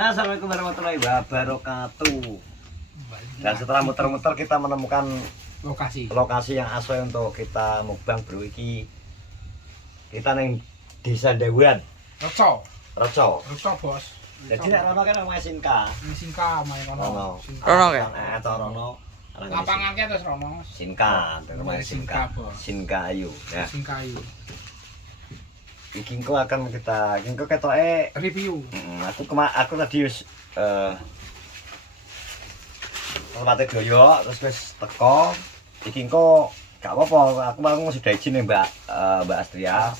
Assalamualaikum warahmatullahi wabarakatuh. Dan setelah muter-muter kita menemukan lokasi yang asli untuk kita mukbang bro iki. Kita neng Desa Dawuran. Reco, Bos. Jadi nek rono kan omah Sinka. Sinka omahe kono. Rono kan? Rono. Lapangan ke terus rono. Sinka, rumah Sinka. Sinka Ayu. Ya. Sinka Ayu. Iki engko akan kita ketoke Review. Aku tadi wis tempatnya doyok terus wis teko. Iki engko gak apa-apa, aku mau sudah izin nih Mbak Astria.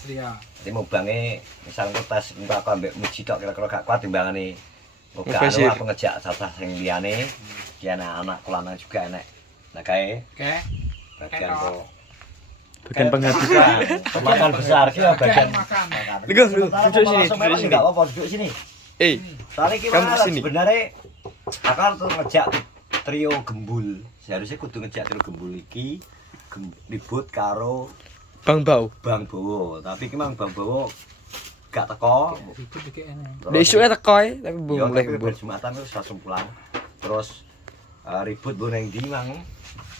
Jadi mau bange misal engko tes engko aku ambek muji tok kira-kira gak kuat timbangane. Muga aku ngejak satu sing liyane. Ki anak lanang juga enek. Nah kae. Oke. Bagian kok bagian penghabisan makan besar ki bagian makan. Duduk sini. Enggak apa-apa duduk sini. Soalnya kita sebenarnya akan tuh ngejak trio gembul. Seharusnya kudu ngejak trio gembul iki ribut karo Bang Bowo. Tapi ki Bang Bowo gak teko. Ribut iki enak. Desuke teko tapi belum mulai ribut. Jumatan terus langsung pulang. Terus ribut bu neng ndi Mang.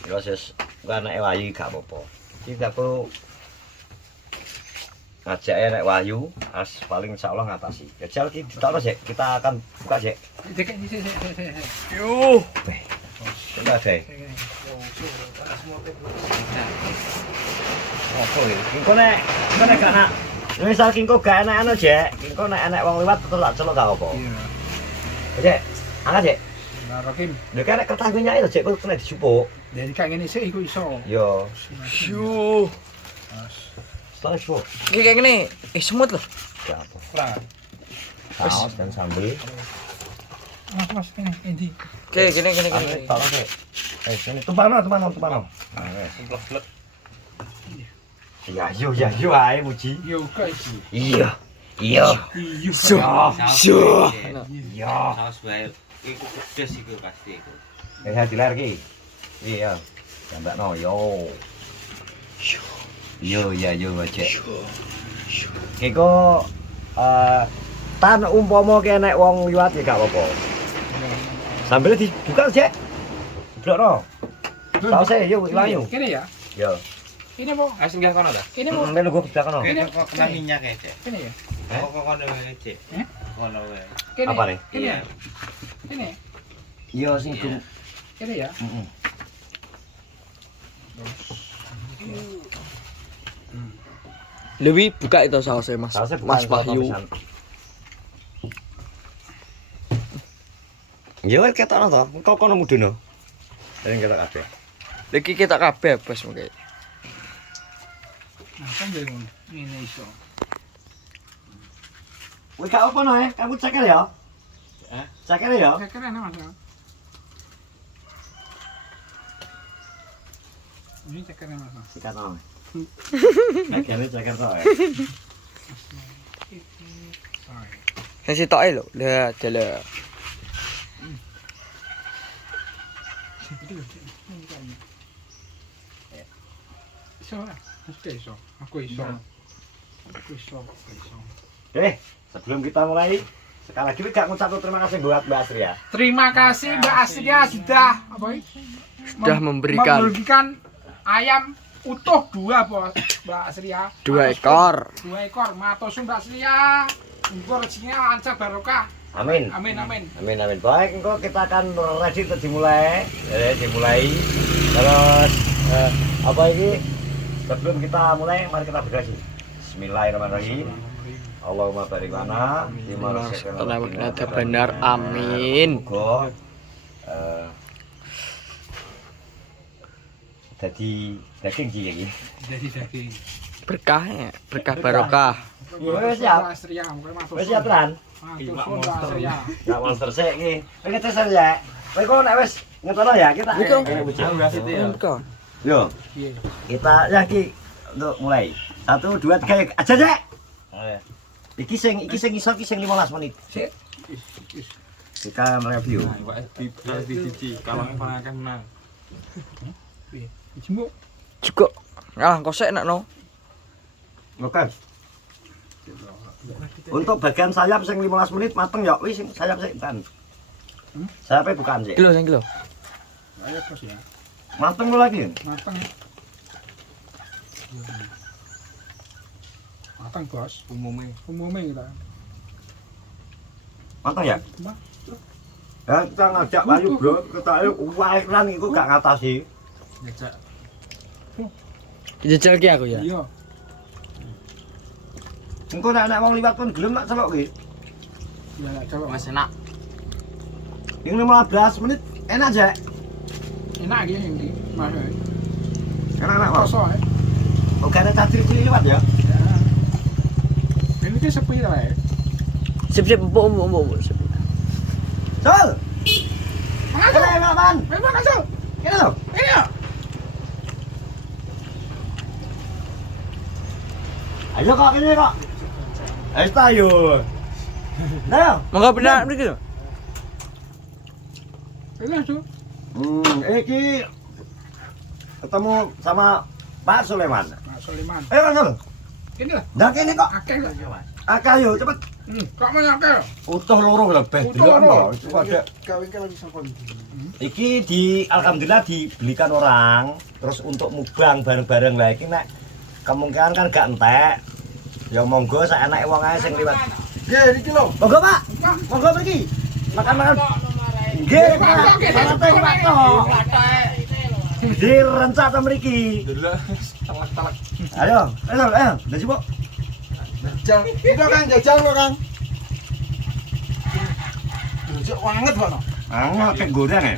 Terus anake Wayu gak apa-apa. Iki aku ngajak nek Wahyu as paling insyaallah ngatasi. Jajal ki ditaro Jek, kita akan buka Jek. Yuh. Coba deh. Opo iki? Engko nek gak nak. Misal kingko gak enak anu Jek, kingko nek enek wong liwat tetep tak celuk gak apa. Iya. Jek, angkat Jek. Nah, Rokim. Lha kan nek kertas minyak itu Jek kok kena dijupuk. Jadi kayak gini sih iku iso. Yo. Yuh. Setelah itu. Iki kayak gini, semut loh. Gak apa. Lah. Saus dan sambel. Mas ini Endi. Oke, gini. Tolong Jek. Sini tumpano. Nah, wes. Blek-blek. Ya yo ae muji. Yo guys. Iya. Iya. Iya. Saus bae. Iku pedes iku pasti iku. Hati lar ki. Iya. Tambakno yo. Yo aja. Iko tan umpama ki enek wong liwat ya gak apa-apa. Sambil dibuka Jek. Blokno. Sausé yo ilang. Kene ya. Yo. Ini mau. Singgah kono ta? Ini mau. Men gua bisa kono. Ini Kok kena minyak ya, Cek? Kene ya. Kok kono wae, Cek? Kono wae. Kene. Apa nih? Kene ya. Kene. Yo sing gum. Kene ya. Heeh. Lewi buka itu sausnya Mas. Mas Wahyu. Yo ketokno to, engko kono mudono. Sing ketok kabeh. Lagi kita kabeh bos mungkin. Nah, kan jadi ngene iso. Wis gak apa no kamu cekel ya? Cekel ya? Saya kira enak Mas. Ini cekernya Mas. Sikat no. Cekel cekel to ya. Yang si toke lho. Lah, jale. Aku iso. Oke, sebelum kita mulai sekali lagi gak ngucap terima kasih buat Mbak Astria. Terima kasih Mbak Astria sudah Sudah memberikan ayam utuh 2 bos Mbak Astria. 2 ekor. 2 ekor matur Mbak Astria. Muga rezekinya lancar barokah. Amin. Baik, engko kita akan ready untuk dimulai. Dimulai. Terus apa ini? Sebelum kita mulai, mari kita berdoa. Bismillahirrahmanirrahim. Allahumma barik lana bima razaqtana benar. Amin. Muga dadi daging iki. Jadi daging. Berkah barokah. Wis siap. Astria, muga matur. Wis siap tenan. Matur Mbak Astria. Gak monster sik iki. Kowe ngetes ya. Kowe kok nek wis ngetono ya kita. Berkah. Yo, kita ya ki untuk mulai. 1 2 3 aja Cek. Iki sing iso ki sing 15 menit. Sik. Kita review. Kalau akan menang. Jemuk. Juga. Ah, kok sik nak no. Oke. Untuk bagian sayap sing 15 menit mateng ya wis sayap sik kan. Sayapnya bukan sih. Kilo, 1 kilo. Ayo terus ya. Mateng lagi. Matang ya. Matang bos. Umumnya kita. Mateng ya? Mbak. Ya kita ngajak Bayu bro, kita iklan itu gak ngatasi. Ngejak. Jajal ki aku ya. Iya. Engko nek wong liwat pun gelem nak celok ki. Ya lah coba. Mas enak. Yang 15 menit enak aja. Enak gini ini. Mas. Enak kok. Kosong ya. Oh gak ada cacing cilik liwat ya. Ya. Ini ki sepi lah ya. Sip empuk. Sip. Sol. Masuk. Enak man. Memang masuk. Ini lho. Ini ya. Ayo kok ini kok. Ayo tayo. Nah. Monggo benar mriki lho. Ini masuk. Iki ketemu sama Pak Sulaiman. Mas Suleman. Ayo Bang. Ini lah. Nah kene kok. Akeh lah. Akayo cepet. Kok mau akeh? Utuh loro lebih Utuh delok loro. Mbak. Itu ada. Kawin lagi sapa Iki alhamdulillah dibelikan orang terus untuk mukbang bareng-bareng lah iki nek kemungkinan kan gak entek. Ya monggo sak enake wong ae sing liwat. Nggih niki lho. Monggo Pak. Monggo mriki. Makan-makan. Nggih Pak. Salate Pak tok. Direncak ta mriki. Delok telek-telek. Ayo, ayo, udah sibuk. Jajal. Itu kan jajal kok kan. Jujur banget kok. Ah, kayak goreng ya.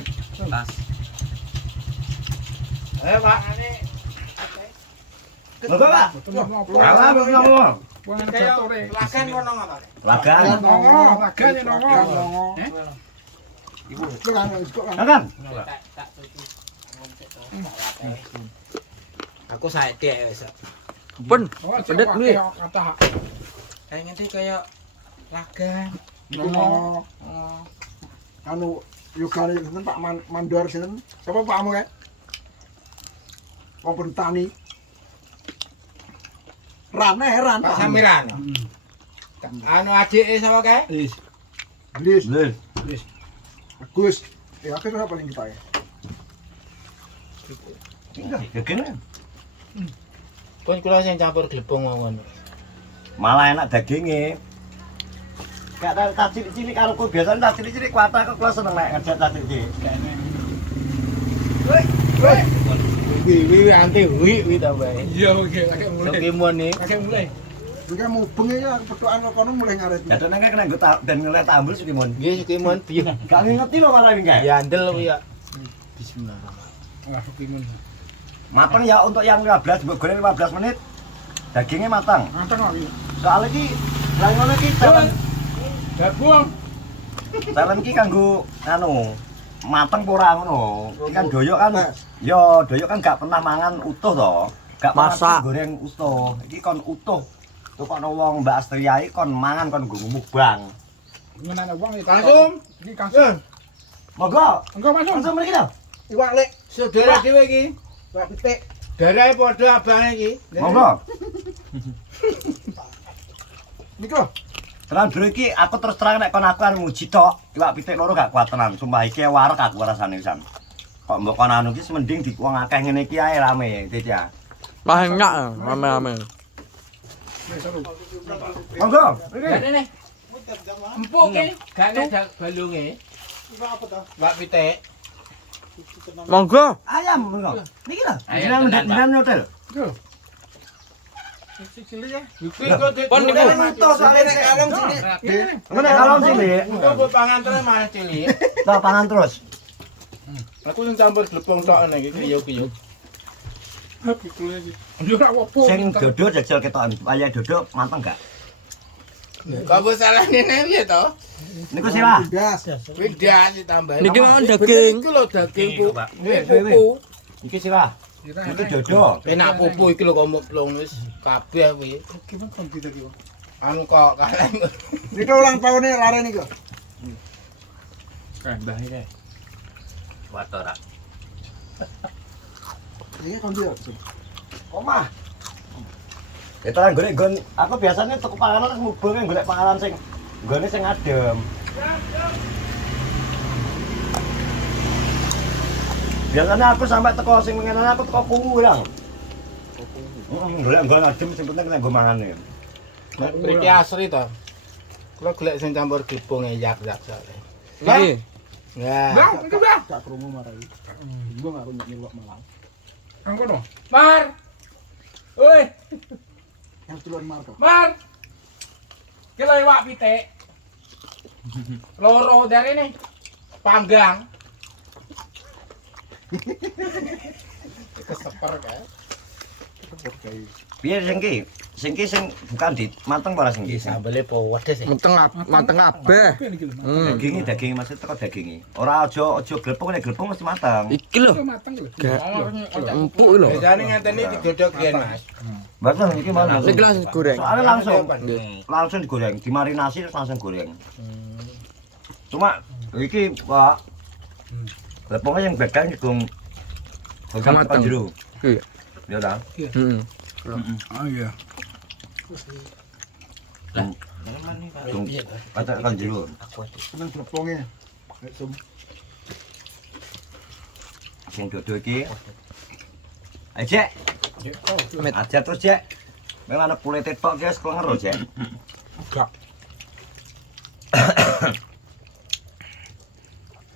Tas. Ayo Pak. Monggo Pak. Alah, monggo. Bukan jatore. Lagan kono apa? Lagan. Nongo, lagane nongo. Ibu, itu kan kok kan. Lagan. Aku saiki wis. Pun. Oh, Pedet kuwi. kata Kayak ngerti kaya lagan. nongo. Anu yogane sinten Pak Mandor sinten? Sapa pakmu kae? Wong petani. Ran. Pak Samiran. Anu adike sapa kae? Lis. Lis. Agus. Ya aku ora paling kita ya. Enggak, gegen. Pun kula sing campur glepung ngono. Malah enak dagingnya. Gak ada tas cilik-cilik kalau kau biasanya tas cilik-cilik kuatah kok kau seneng nek ngajak tas cilik. Wi anti wi ta bae. Iya oke, lagi mulai. Pokemon nih. Lagi mulai. Juga mau bengi ya petukan kono mulai ngaret. Kadang nengke kena gue dan ngeliat tambul sih mon. Nggih Pokemon piye? Gak ngerti loh malah ini Ya andel kuwi ya. Bismillah. Wah, Pokemon. Matang ya untuk yang 15, mbok goreng 15 menit. Dagingnya matang. Mateng kok iki. Soalnya ki lah ngono ki Jagung. talent ki kanggo anu mateng ora ngono. Iki kan doyok kan. Yo, doyok kan gak pernah mangan utuh to. Gak pernah Masak. goreng utuh. Iki kon utuh. Tukokno wong Mbak Astria iki kon mangan kon nggo mukbang. Ngenane wong iki. Langsung. Iki langsung. Monggo. Enggak masuk. Langsung mriki lho. Iwak lek. Saudara dhewe iki. Iwak pitik. Darahe padha abange iki. Monggo. Niko. Tenan bro iki aku terus terang nek kon aku kan muji tok. Iwak pitik loro gak kuat tenan. Sumpah iki warek aku rasane pisan. Kok mbok kon anu iki mending di wong akeh ngene iki ae rame, Tia. Banyak rame-rame. Monggo. Mriki. Nih. Empuk ki, gak ada balunge. Iwak apa to? Wak pitik. Monggo. Ayam monggo. Niki lho. Ayam tenan, Pak. Dinan hotel. Yo. Iki kok Pon niku. Utuh soalnya nek kalong cilik. Ngene kalong cilik. Engko mbok pangan terus malah cilik. Lah pangan terus. Aku sing campur glepung tok ngene iki kiyuk-kiyuk. Happy kuwi iki. Yo ora apa. Sing dodo jajal ketokan. Ayah dodo mateng gak? Kok mbok salahne piye to? Niku sila. Gas. Widas ditambahi. Niki mau daging. Iki lho daging Bu. Weh, Pupu. Iki sila. Iki dodo. Enak pupu iki lho kok mplung wis kabeh kuwi. Gimana komputer iki? Anu kok kalem. Niko ulang tahunnya lare niko. Mbah iki. Watora. Ini komputer. Omah. Itu kan golek nggon aku biasanya tuku panganan mubeng golek panganan sing nggone sing adem. Biasanya aku sampai teko sing mengenan aku teko pulang. Golek nggon adem sing penting nek nggo mangane. Mriki asri to. Kula golek sing campur glepung yak-yak soalé. Iki. Ya. Bang, itu bang. Gak krungu marai. Bingung aku nyelok malang. Angko no. Mar. Oi, Yang telur mar to. Mar. Ki lho iwak pitik. Loro dari nih. Panggang. Keseper kae. Piye sing ki? Sing ki sing bukan di mateng ora sing ki? Sambele pedes sih. Mateng kabeh. Daging maksud teko daginge. Ora aja glepung nek glepung mesti mateng. Iki lho. Gak empuk lho. Biasane ngenteni digodhog yen, Mas. Betul iki mana? Iki langsung goreng. Soalnya langsung digoreng, dimarinasi terus langsung goreng. Cuma iki Pak. Glepungnya yang beda digung. Sama Mateng. jero. Iya. Ya ta? Heeh. Oh iya. Dung. Kata kan jero. Seneng glepongnya. Sum. Sing dodo iki. Ayo, Cek. Amit. Aja terus, Cek. Memang anak kulite tok guys, klenger lho, Cek. Enggak.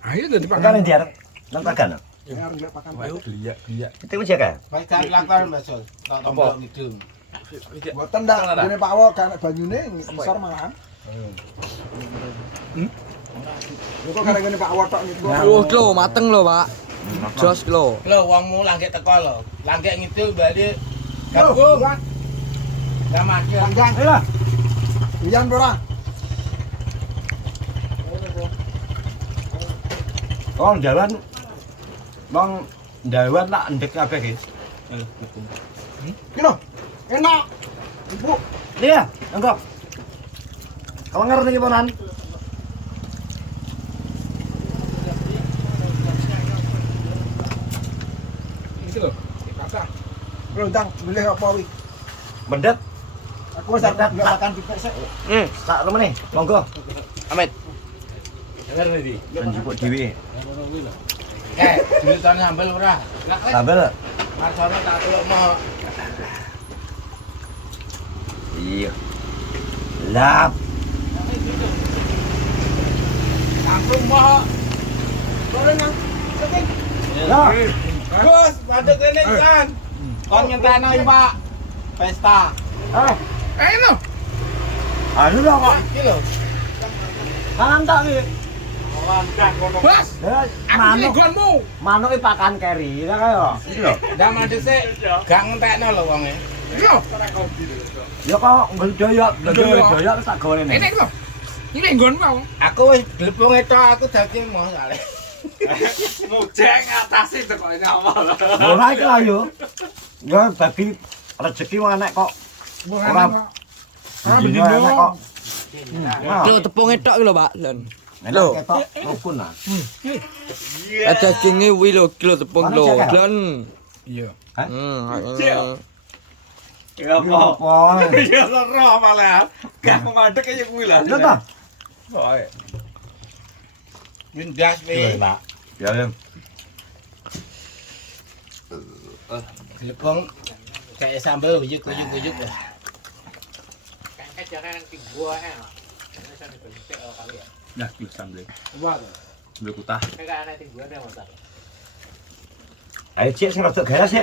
Ayo udah Pakan dia. Nang pakan. Ya harus lihat pakan. Geliak. Itu wis ya, Kak? Baik cari lakon, Mas. Tak tombok ngidul. Buatan ndak, ini Pak Awo kan banyune besar malahan. Itu karena gini Pak Awo tok niku. Oh, lho mateng lho, Pak. Jos lho. Lho wongmu langgek teko lho. Langgek ngidul bali gabung. Lah mati. Panjang. Ayo. Iyan ora. Oh, jalan. Bang, jalan tak ndek kabeh iki. Kino. Enak. Ibu. Iya, enggak. Klenger niki ponan. Iki lho. Kakak. Bro, ndang boleh apa wi? Mendet. Aku wis arep makan pipek sik. Sak temene, monggo. Amit. Dengar ndi? Njupuk dhewe. Dulitan sambel ora? Sambel. Marsane tak tulukno. Iya. Lap. Langsung mau. Goreng nang. Ya. Gus, padha kene kan. Kon nyentakno Pak. Pesta. Ayo. Anu lho kok. Iki lho. Mangan tak iki. Langkah kono. Bos. Manuk. gonmu. Manuk iki pakan keri, ya kaya. Iki lho. Ndak mandese gak ngentekno lho wonge. Iyo. Ya kok nggodoyok, nggodoyok tak gawe Ini rene. lho. Ini nggonmu mau. Aku wis glepunge tok aku dadi mau sale. Mujeng ngatasi itu kok ini apa lho. Ora iki lah yo. Ya bagi rezeki wong enek kok. Ora. Rezeki enek kok. Lho tepung tok lho, Pak. Lon. Lho, ketok rukun lah. Ada dagingnya wi lho, kilo tepung lho. Lon. Iya. Ya Apa? apa? Ya seru malah. Gak mandek kaya kuwi lah. Ya ta? Pokoke. Ndas pi. Ya ya. Glepung kayak sambel uyuk-uyuk lho. Nah, iki sambel. Wah. Sambel kutah. Ayo cek sing rada garas ya.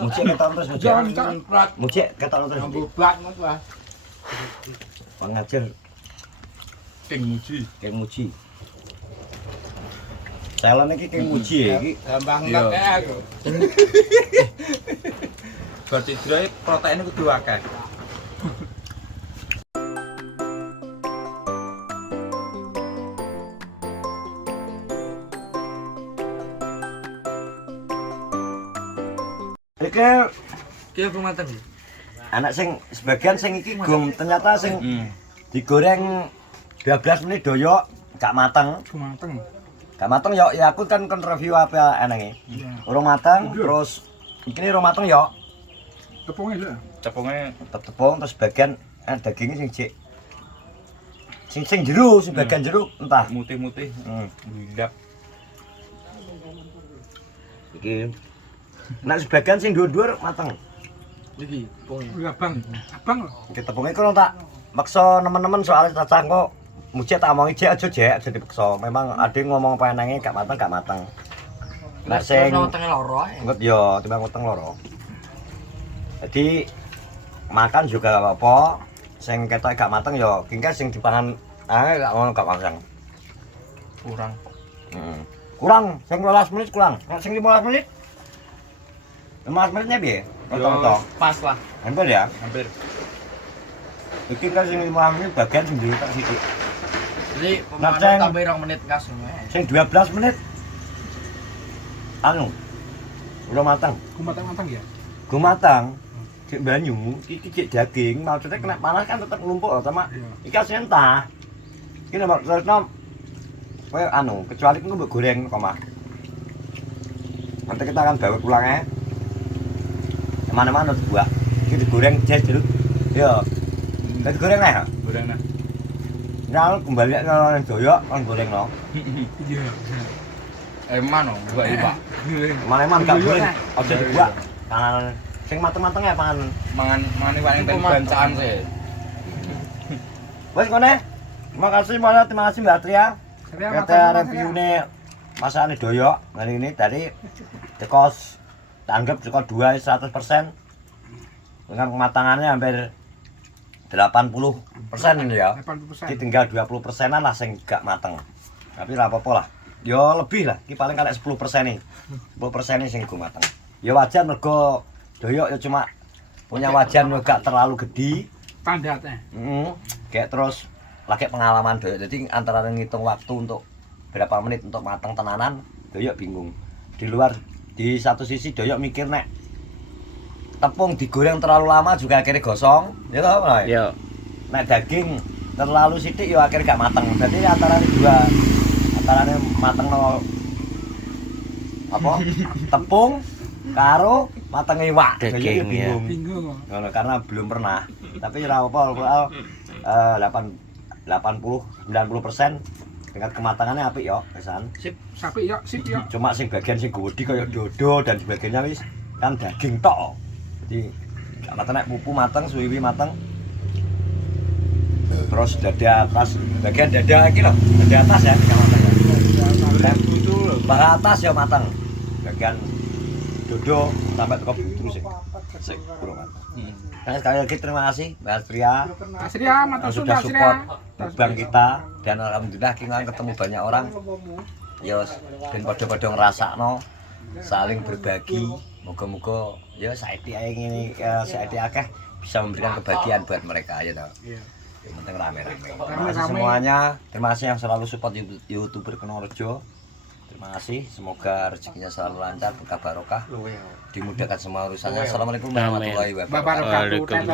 Mucik ketok terus mucik. Mucik ketok terus. Ngobak ngono wae. Pengajar King muji. Keng Muji. Calon iki Keng Muji ya iki. Gampang Iya. nek aku. Berarti dhewe proteine kudu akeh. Iki Ki apa mateng? anak sing sebagian sing iki gong ternyata sing digoreng 12 menit doyok gak mateng. Mateng. Gak mateng yo ya aku kan review apa enake. Urung mateng terus iki urung mateng yo. Tepungnya lho. Cepungnya tepung terus bagian dagingnya sing jek sing jero, sing bagian jero entah. mutih-mutih. Budak. Iki. Nek sebagian sing dhuwur-dhuwur mateng. Iki, tepungnya. Iya, Abang lho. Iki tepungnya kurang tak maksa nemen-nemen soalnya cacah kok muji tak omongi jek aja dipaksa. Memang ade ngomong apa enenge gak mateng. Nek sing wetenge loro ae. ngut yo timbang weteng loro. Jadi makan juga gak apa-apa. Sing ketok gak mateng yo kingke sing dipangan gak ngono gak mateng. Kurang. Kurang, sing 12 menit kurang. Nek sing 15 menit 15 menitnya piye? Potong-potong. Pas lah, Hampir ya. hampir. Iki kan sing 15 menit bagian sing dulu tak sithik. Jadi Nah, pemanen Ceng. tambah 2 menit gas ngono ae. Sing 12 menit anu udah matang. Matang ya. Gue matang. Cek banyu, iki cek daging, maksudnya kena panas kan tetap numpuk sama ikan sentah. Ini maksudnya kayak anu, kecuali kan gue goreng koma. Nanti kita akan bawa pulangnya. Mana-mana buah. Ini digoreng jas dulu. Yo. Kita digoreng lah. Goreng nah. Nah, kembali ke orang doyok, orang goreng no. Iya. Eman oh, buat Pak. Mana-mana gak goreng, aja dibuat. Kanan sing mateng-mateng ya pangan. Mangan paling bancaan sih. Wes ngene. Terima kasih Mbak Tria. Kita review nih masakan doyok kali ini tadi tekos tanggap cukup 100% dengan kematangannya hampir 80% ini ya. 80%. Jadi tinggal 20%-an lah sing gak mateng. Tapi ora apa-apa lah. Yo lebih lah, iki paling kalek 10% nih. 10% nih sing go mateng. Ya wajar mergo doyok ya cuma punya wajan yo gak terlalu gede. Standarnya. Kayak terus lagi pengalaman doyok. Jadi antara ngitung waktu untuk berapa menit untuk matang tenanan, doyok bingung. Di luar di satu sisi doyok mikir nek tepung digoreng terlalu lama juga akhirnya gosong, ya toh, Bro? Yo. Nek daging terlalu sithik ya akhirnya gak mateng. Jadi antara dua mateng no apa? Tepung karo mateng iwak. Daging, Doyok ya. bingung. Bingung. Ngono, karena belum pernah. Tapi ora apa-apa, 80-90% tingkat kematangannya apik yo, pisan. Sip ya. Cuma sing bagian sing gede kaya dodo dan sebagainya wis kan daging tok. Jadi gak mateng nek pupu mateng, suwiwi mateng. Terus dada atas, bagian dada iki lho, dada atas ya gak mateng. Bagian atas ya mateng. Bagian dodo sampai ke butu sih. Sik kurang mateng. Nah, sekali lagi terima kasih Mbak Astria Asri ya, yang matur sudah suwun Asri. support bang kita dan alhamdulillah kita ketemu banyak orang. Yo ben padha-padha ngrasakno saling berbagi. Moga-moga ya saiki ae ngene saiki akeh bisa memberikan kebahagiaan buat mereka ya toh. Iya. Yang penting rame-rame. Terima kasih Rame-rame. semuanya. Terima kasih yang selalu support YouTuber Kenorejo. Terima kasih, semoga rezekinya selalu lancar, berkah barokah, dimudahkan semua urusannya. Assalamualaikum warahmatullahi wabarakatuh. Bapak